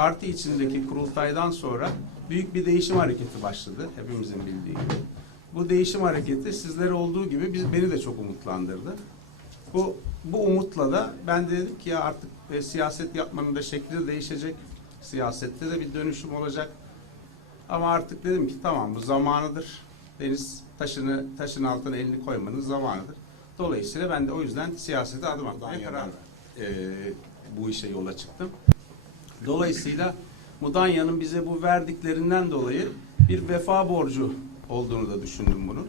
parti içindeki kurultaydan sonra büyük bir değişim hareketi başladı hepimizin bildiği gibi. Bu değişim hareketi sizlere olduğu gibi biz, beni de çok umutlandırdı. Bu bu umutla da ben de dedim ki ya artık e, siyaset yapmanın da şekli de değişecek. Siyasette de bir dönüşüm olacak. Ama artık dedim ki tamam bu zamanıdır. Deniz taşını taşın altına elini koymanın zamanıdır. Dolayısıyla ben de o yüzden siyasete adım atmaya karar verdim. E, bu işe yola çıktım. Dolayısıyla Mudanya'nın bize bu verdiklerinden dolayı bir vefa borcu olduğunu da düşündüm bunun.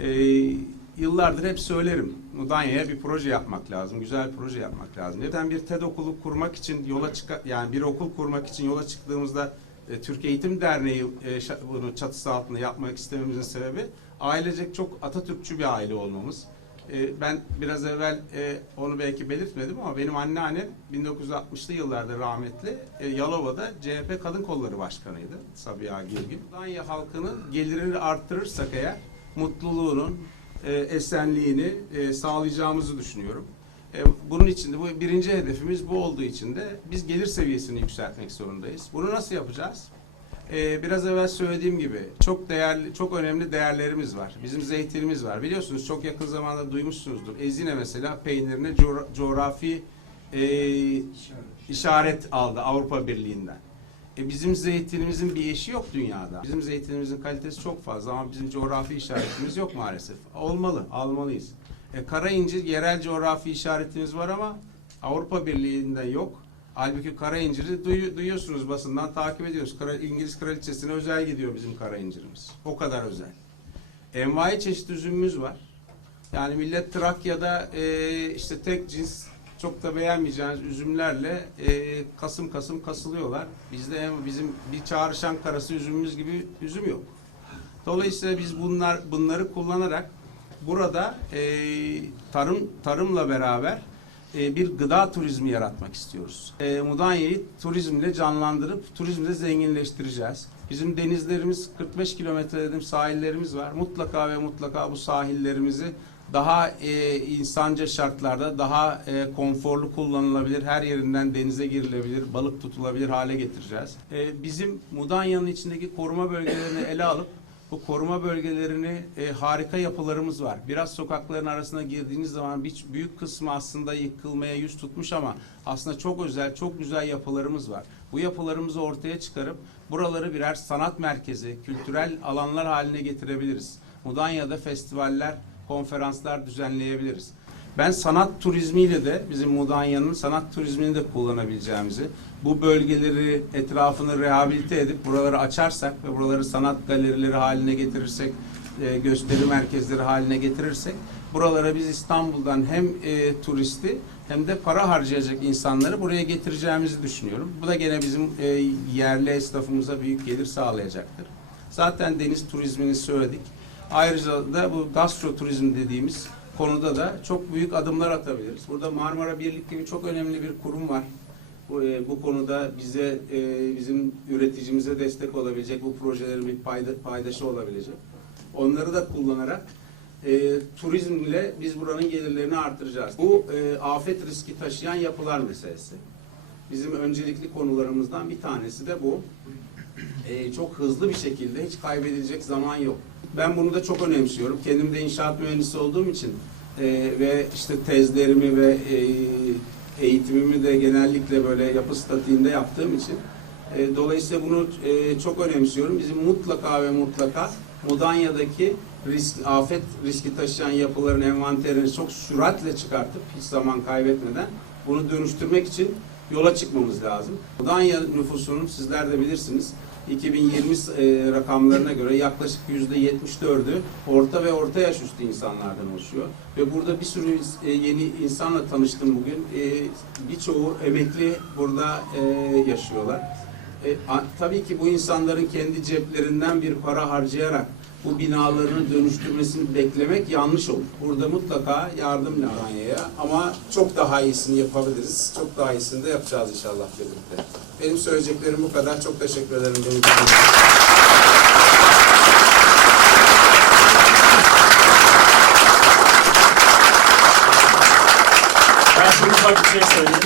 Ee, yıllardır hep söylerim. Mudanya'ya bir proje yapmak lazım. Güzel bir proje yapmak lazım. Neden bir TED okulu kurmak için yola çık yani bir okul kurmak için yola çıktığımızda e, Türk Eğitim Derneği e, bunu çatısı altında yapmak istememizin sebebi ailecek çok Atatürkçü bir aile olmamız. E, ben biraz evvel e, onu belki belirtmedim ama benim anneannem 1960'lı yıllarda rahmetli e, Yalova'da CHP Kadın Kolları Başkanıydı Sabiha Girgin. Mudanya halkının gelirini arttırırsak eğer mutluluğunun, e, esenliğini sağlayacağımızı düşünüyorum. Bunun için de bu birinci hedefimiz bu olduğu için de biz gelir seviyesini yükseltmek zorundayız. Bunu nasıl yapacağız? Ee, biraz evvel söylediğim gibi çok değerli, çok önemli değerlerimiz var. Bizim zeytinimiz var. Biliyorsunuz çok yakın zamanda duymuşsunuzdur. Ezine mesela peynirine coğra- coğrafi e, işaret aldı Avrupa Birliği'nden. E, bizim zeytinimizin bir eşi yok dünyada. Bizim zeytinimizin kalitesi çok fazla ama bizim coğrafi işaretimiz yok maalesef. Olmalı, almalıyız. E, kara incir yerel coğrafi işaretimiz var ama Avrupa Birliği'nden yok. Halbuki kara inciri duyu- duyuyorsunuz basından takip ediyoruz. Kara, İngiliz kraliçesine özel gidiyor bizim kara incirimiz. O kadar özel. Envai çeşit üzümümüz var. Yani millet Trakya'da e, işte tek cins çok da beğenmeyeceğiniz üzümlerle e, kasım kasım kasılıyorlar. Bizde hem bizim bir çağrışan karası üzümümüz gibi üzüm yok. Dolayısıyla biz bunlar bunları kullanarak burada e, tarım tarımla beraber e, bir gıda turizmi yaratmak istiyoruz. E, Mudanya'yı turizmle canlandırıp turizmle zenginleştireceğiz. Bizim denizlerimiz 45 kilometre dedim sahillerimiz var. Mutlaka ve mutlaka bu sahillerimizi daha e, insanca şartlarda daha e, konforlu kullanılabilir, her yerinden denize girilebilir, balık tutulabilir hale getireceğiz. E, bizim Mudanya'nın içindeki koruma bölgelerini ele alıp bu koruma bölgelerini e, harika yapılarımız var. Biraz sokakların arasına girdiğiniz zaman bir büyük kısmı aslında yıkılmaya yüz tutmuş ama aslında çok özel, çok güzel yapılarımız var. Bu yapılarımızı ortaya çıkarıp buraları birer sanat merkezi, kültürel alanlar haline getirebiliriz. Mudanya'da festivaller, konferanslar düzenleyebiliriz. Ben sanat turizmiyle de bizim Mudanya'nın sanat turizmini de kullanabileceğimizi, bu bölgeleri etrafını rehabilite edip buraları açarsak ve buraları sanat galerileri haline getirirsek, e, gösteri merkezleri haline getirirsek, buralara biz İstanbul'dan hem e, turisti hem de para harcayacak insanları buraya getireceğimizi düşünüyorum. Bu da gene bizim e, yerli esnafımıza büyük gelir sağlayacaktır. Zaten deniz turizmini söyledik. Ayrıca da bu gastro turizm dediğimiz konuda da çok büyük adımlar atabiliriz. Burada Marmara Birlik gibi çok önemli bir kurum var. Bu, e, bu konuda bize e, bizim üreticimize destek olabilecek, bu projelerin bir payda, paydaşı olabilecek. Onları da kullanarak e, turizmle biz buranın gelirlerini artıracağız. Bu e, afet riski taşıyan yapılar meselesi. Bizim öncelikli konularımızdan bir tanesi de bu. E, çok hızlı bir şekilde hiç kaybedilecek zaman yok. Ben bunu da çok önemsiyorum. Kendim de inşaat mühendisi olduğum için e, ve işte tezlerimi ve e, eğitimimi de genellikle böyle yapı statiğinde yaptığım için e, dolayısıyla bunu e, çok önemsiyorum. Bizim mutlaka ve mutlaka Mudanya'daki risk, afet riski taşıyan yapıların envanterini çok süratle çıkartıp hiç zaman kaybetmeden bunu dönüştürmek için yola çıkmamız lazım. Mudanya nüfusunun sizler de bilirsiniz 2020 e, rakamlarına göre yaklaşık yüzde 74'ü orta ve orta yaş üstü insanlardan oluşuyor. Ve burada bir sürü e, yeni insanla tanıştım bugün. E, birçoğu emekli burada yaşıyorlar. E, a- tabii ki bu insanların kendi ceplerinden bir para harcayarak bu binalarını dönüştürmesini beklemek yanlış olur. Burada mutlaka yardım Mudanya'ya ama çok daha iyisini yapabiliriz. Çok daha iyisini de yapacağız inşallah birlikte. Benim söyleyeceklerim bu kadar. Çok teşekkür ederim. Beni dinlediğiniz için. Ben ufak bir şey söyleyeyim.